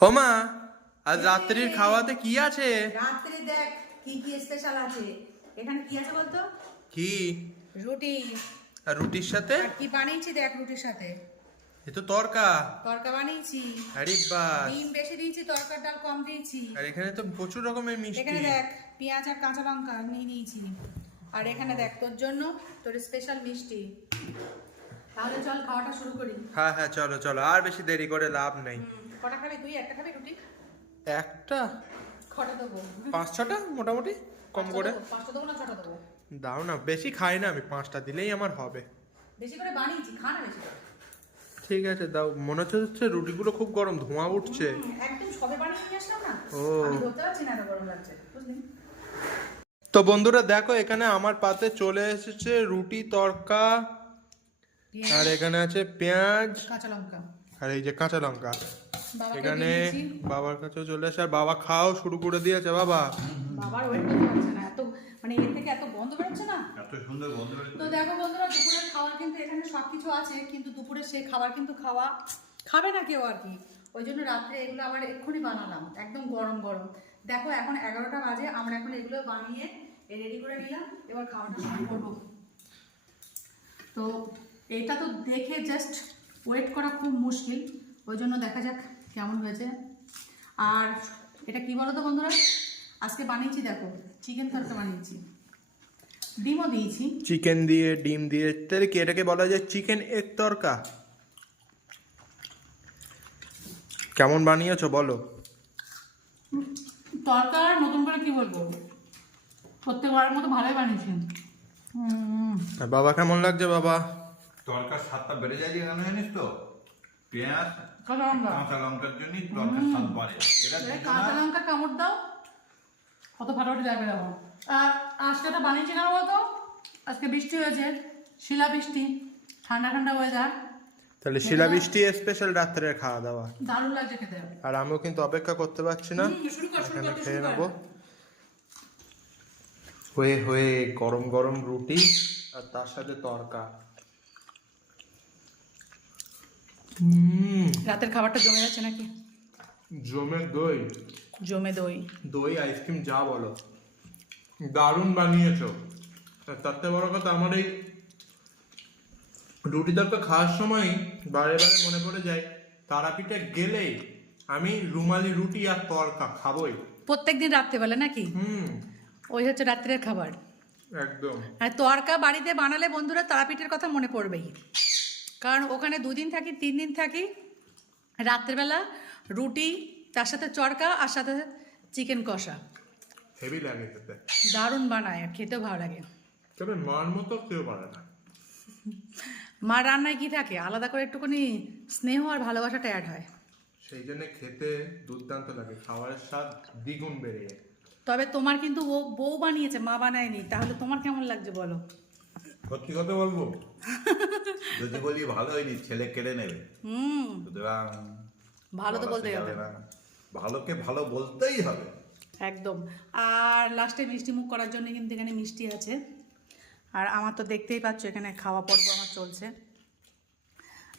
ওমা আজ রাত্রির খাওয়াতে কি আছে? রাত্রে দেখ কি কি স্পেশাল আছে? এখানে কি আছে বলতো? কি? রুটি। আর রুটির সাথে? আর কি বানিয়েছি দেখ রুটির সাথে। এ তো তরকা। তরকা বানিয়েছি। আরে বাস। ডিম বেশি দিয়েছি তরকার ডাল কম দিয়েছি। আর এখানে তো প্রচুর রকমের মিষ্টি। এখানে দেখ পেঁয়াজ আর কাঁচা লঙ্কা নিয়ে নিয়েছি। আর এখানে দেখ তোর জন্য তোর স্পেশাল মিষ্টি। তাহলে চল খাওয়াটা শুরু করি। হ্যাঁ হ্যাঁ চলো চলো। আর বেশি দেরি করে লাভ নেই। হুম, কটা খাবি তুই একটা খাবি রুটি? একটা? কটা দেবো। পাঁচ ছটা? মোটামুটি? কম করে? পাঁচটা দেবো না ছটা দেবো? দাও না বেশি খাই না আমি পাঁচটা দিলেই আমার হবে। বেশি করে বানিয়েছি খা না বেশি করে। ঠিক আছে দাও। মনে হচ্ছে হচ্ছে রুটিগুলো খুব গরম ধোঁয়া উঠছে। একদম সবে বানিয়ে নিয়ে আসলাম না? ও। আমি ধরতে পারছি না এত গরম লাগছে বুঝলি? তো বন্ধুরা দেখো এখানে আমার পাতে চলে এসেছে রুটি তরকা আর এখানে আছে পেঁয়াজ। কাঁচা লঙ্কা। আর এই যে কাঁচা লঙ্কা। দিয়ে বাবার কাছেও চলে আসে। আর বাবা খাও শুরু করে দিয়েছে বাবা। বাবার ওয়েট করতে পারছে না। এত মানে এর থেকে এত বন্ধ বেরোচ্ছে না? এত সুন্দর বন্ধু তো দেখো বন্ধুরা দুপুরের খাবার কিন্তু এখানে সব কিছু আছে কিন্তু দুপুরে সে খাবার কিন্তু খাওয়া খাবে না কেউ আর কি। ওই জন্য রাত্রে এগুলো আবার এক্ষুনি বানালাম একদম গরম গরম। দেখো এখন এগারোটা বাজে আমরা এখন এগুলো বানিয়ে রেডি করে নিলাম এবার খাওয়াটা শুরু করব। তো এটা তো দেখে জাস্ট ওয়েট করা খুব মুশকিল। ওই জন্য দেখা যাক কেমন হয়েছে? আর এটা কি বলো তো বন্ধুরা? আজকে বানিয়েছি দেখো চিকেন তরকা বানিয়েছি। ডিমও দিয়েছি। চিকেন দিয়ে ডিম দিয়ে তাহলে কি এটাকে বলা যায় চিকেন এগ তরকা? কেমন বানিয়েছো বলো। তরকা আর নতুন করে কি বলব? প্রত্যেকবারের মতো ভালোই বানিয়েছি। হুম বাবা কেমন লাগছে বাবা? তরকার স্বাদটা বেড়ে যায় যে কেন জানিস তো? পেঁয়াজ কাঁচা লঙ্কা লঙ্কার জন্য তরকার স্বাদ বাড়ে কাঁচা লঙ্কা কামড় দাও। কত ফাটাফাটি যাবে দেখো। আর আজকে তো বানিয়েছি কেন বলতো? আজকে বৃষ্টি হয়েছে শিলা বৃষ্টি। ঠান্ডা ঠান্ডা ওয়েদার তাহলে শিলাবৃষ্টি স্পেশাল রাত্রের খাওয়া দাওয়া দারুণ লাগছে খেতে। আর আমিও কিন্তু অপেক্ষা করতে পারছি না। হুম, শুরু কর শুরু এখানে খেয়ে নেব। হয়ে হয়ে গরম গরম রুটি আর তার সাথে তরকা হুম রাতের খাবারটা জমে যাচ্ছে নাকি? জমে দই। জমে দই। দই আইসক্রিম যা বলো। দারুণ বানিয়েছো। তার থেকে বড় কথা আমার এই রুটি তরকা খাওয়ার সময় বারে বারে মনে পড়ে যায় তারাপীঠে গেলেই আমি রুমালি রুটি আর তরকা খাবোই। প্রত্যেকদিন রাত্রেবেলা নাকি? হুম। ওই হচ্ছে রাত্রের খাবার। একদম। আর তরকা বাড়িতে বানালে বন্ধুরা তারাপীঠের কথা মনে পড়বেই। কারণ ওখানে দুদিন থাকি তিন দিন থাকি। রাত্রেবেলা রুটি তার সাথে চরকা আর সাথে চিকেন কষা। হেভি লাগে খেতে। দারুণ বানায় খেতেও ভালো লাগে। তবে মার মতো কেউ পারে না। মা রান্নায় কি থাকে? আলাদা করে একটুখানি স্নেহ আর ভালোবাসাটা অ্যাড হয়। সেই জন্য খেতে দুর্দান্ত লাগে খাবারের স্বাদ দ্বিগুণ বেড়ে যায়। তবে তোমার কিন্তু ও বউ বানিয়েছে মা বানায়নি। তাহলে তোমার কেমন লাগছে বলো? সত্যি কথা বলব? যদি বলি ভালো হয়নি ছেলে কেড়ে নেবে। হুম। সুতরাং ভালো তো বলা বলতেই যাবে হবে। ভালোকে ভালো বলতেই হবে। একদম। আর লাস্টে মিষ্টি মুখ করার জন্য কিন্তু এখানে মিষ্টি আছে। আর আমার তো দেখতেই পাচ্ছ এখানে খাওয়া পর্ব আমার চলছে।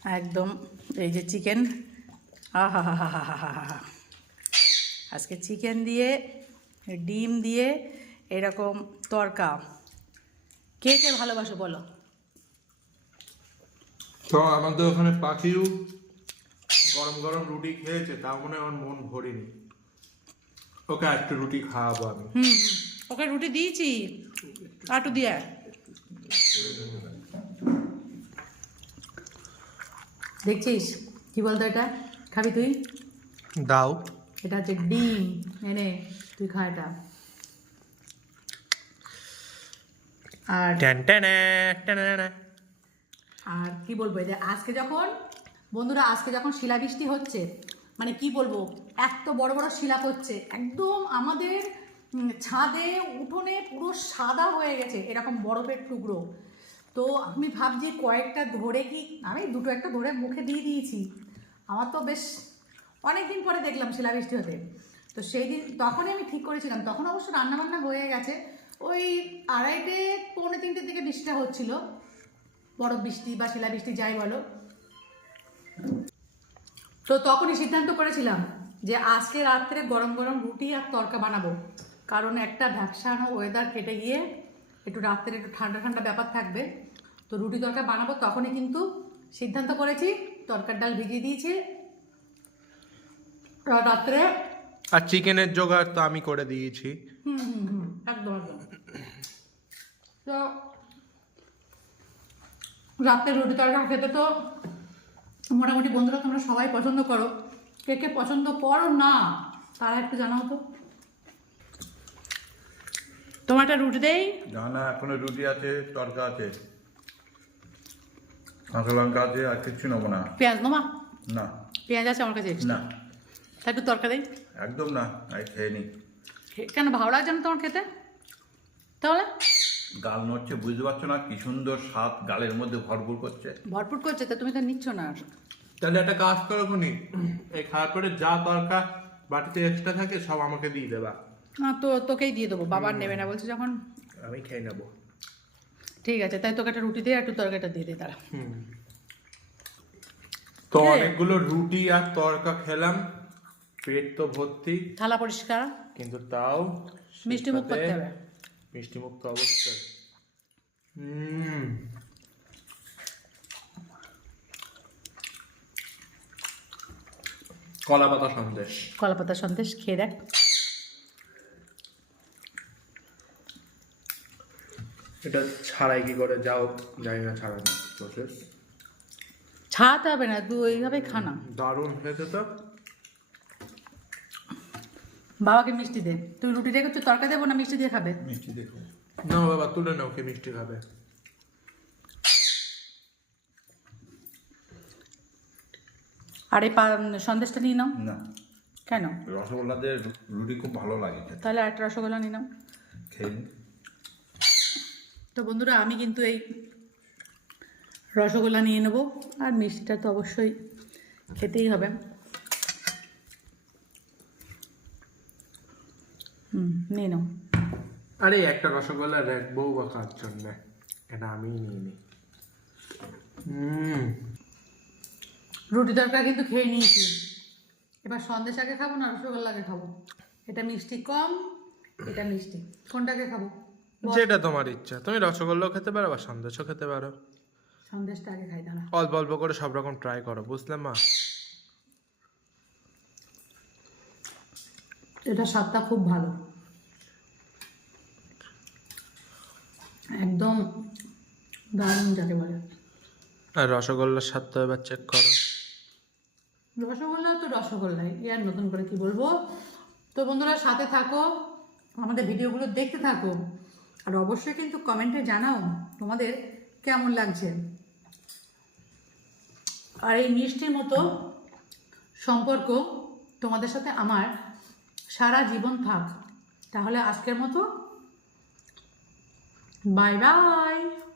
একদম এই যে চিকেন। আহা আজকে চিকেন দিয়ে ডিম দিয়ে এরকম তরকা। কে কে ভালোবাসো বলো? তো আমাদের ওখানে পাখিও গরম গরম রুটি খেয়েছে তাও মনে হয় আমার মন ভরিনি। ওকে আর একটু রুটি খাওয়াবো আমি। হুম। ওকে রুটি দিয়েছি? আটু দিয়ে। দেখছিস? কি বলতো এটা? খাবি তুই? দাও। এটা হচ্ছে ডিম। এনে তুই খা এটা। আর। আর কি বলব এই যে আজকে যখন বন্ধুরা আজকে যখন শিলাবৃষ্টি হচ্ছে মানে কি বলব এত বড় বড় শিলা পড়ছে একদম আমাদের ছাদে উঠোনে পুরো সাদা হয়ে গেছে এরকম বরফের টুকরো। তো আমি ভাবছি কয়েকটা ধরে কি আমি দুটো একটা ধরে মুখে দিয়ে দিয়েছি। আমার তো বেশ অনেক দিন পরে দেখলাম শিলাবৃষ্টি হতে। তো সেই দিন তখনই আমি ঠিক করেছিলাম তখন অবশ্য রান্নাবান্না হয়ে গেছে ওই আড়াইটে পৌনে তিনটের দিকে বৃষ্টিটা হচ্ছিল। বড় বৃষ্টি বা শিলা বৃষ্টি যাই বলো। তো তখনই সিদ্ধান্ত করেছিলাম যে আজকে রাত্রে গরম গরম রুটি আর তরকা বানাবো। কারণ একটা ভ্যাকসানো ওয়েদার কেটে গিয়ে একটু রাত্রে একটু ঠান্ডা ঠান্ডা ব্যাপার থাকবে। তো রুটি তরকা বানাবো তখনই কিন্তু সিদ্ধান্ত করেছি তরকার ডাল ভিজিয়ে দিয়েছি। রাত্রে আর চিকেনের জোগাড় তো আমি করে দিয়েছি। হুম হুম হুম একদম একদম। তো রাত্রে রুটি তরকা খেতে তো মোটামুটি বন্ধুরা তোমরা সবাই পছন্দ করো। কে কে পছন্দ করো না তারা একটু জানাও তো। তোমার একটা রুটি দেই? না না এখনও রুটি আছে তরকা আছে। কাঁচা লঙ্কা আছে আর কিচ্ছু নেব না। পেঁয়াজ নোমা না। পেঁয়াজ আছে আমার কাছে। না। তা একটু তরকা দেই। একদম না আমি খেয়ে নি। কেন ভালো লাগছে না তোমার খেতে? তাহলে? গাল নড়ছে বুঝতে পারছ না? কি সুন্দর স্বাদ গালের মধ্যে ভরপুর করছে। ভরপুর করছে? তা তুমি তো নিচ্ছ না তাহলে একটা কাজ করো খুনি এই খাওয়ার পরে যা দরকার বাটিতে এক্সট্রা থাকে সব আমাকে দিয়ে দেবা। না তো তোকেই দিয়ে দেবো বাবার নেবে না বলছে যখন। আমি খেয়ে নেব। ঠিক আছে তাই তোকে একটা রুটি দিয়ে একটু তরকারিটা দিয়ে দিই তারা তো অনেকগুলো রুটি আর তরকা খেলাম পেট তো ভর্তি। থালা পরিষ্কার। কিন্তু তাও মিষ্টি মুখ করতে হবে। মিষ্টি মুখ তো অবশ্যই হুম কলা পাতা সন্দেশ। কলাপাতা সন্দেশ খেয়ে দেখ। এটা ছাড়াই কি করে? যাও জানি না ছাড়ানো প্রসেস ছাড়াতে হবে না তুই ওইভাবে খানা দারুণ হয়েছে তো। বাবাকে মিষ্টি দে। তুই রুটি রেখে তুই তরকা দেবো না মিষ্টি দিয়ে খাবে? মিষ্টি দেখো। না বাবা তুলে নাও কি মিষ্টি খাবে। আর এই পা- সন্দেশটা নিয়ে নাও। না। কেন? রসগোল্লাতে রুটি খুব ভালো লাগে খেতে। তাহলে একটা রসগোল্লা নিয়ে নাও। খেয়ে। তো বন্ধুরা আমি কিন্তু এই রসগোল্লা নিয়ে নেব। আর মিষ্টিটা তো অবশ্যই খেতেই হবে হুম নিয়ে নাও। আরে একটা রসগোল্লা রাখব বা কার জন্য এটা আমি নিয়ে নিই। হুম। রুটি তরকারি কিন্তু খেয়ে নিয়েছি। এবার সন্দেশ আগে খাব না রসগোল্লা আগে খাব। এটা মিষ্টি কম এটা মিষ্টি। কোনটাকে খাব। যেটা তোমার ইচ্ছা। তুমি রসগোল্লাও খেতে পারো বা সন্দেশও খেতে পারো। সন্দেশটা আগে খাই দাঁড়া। অল্প অল্প করে সব রকম ট্রাই করো বুঝলে মা? এটা স্বাদটা খুব ভালো। একদম দারুণ যাকে বলে আর রসগোল্লার স্বাদটা এবার চেক করো। রসগোল্লা তো রসগোল্লাই এ আর নতুন করে কি বলব? তো বন্ধুরা সাথে থাকো আমাদের ভিডিওগুলো দেখতে থাকো আর অবশ্যই কিন্তু কমেন্টে জানাও তোমাদের কেমন লাগছে। আর এই মিষ্টির মতো সম্পর্ক তোমাদের সাথে আমার সারা জীবন থাক। তাহলে আজকের মতো Bye bye.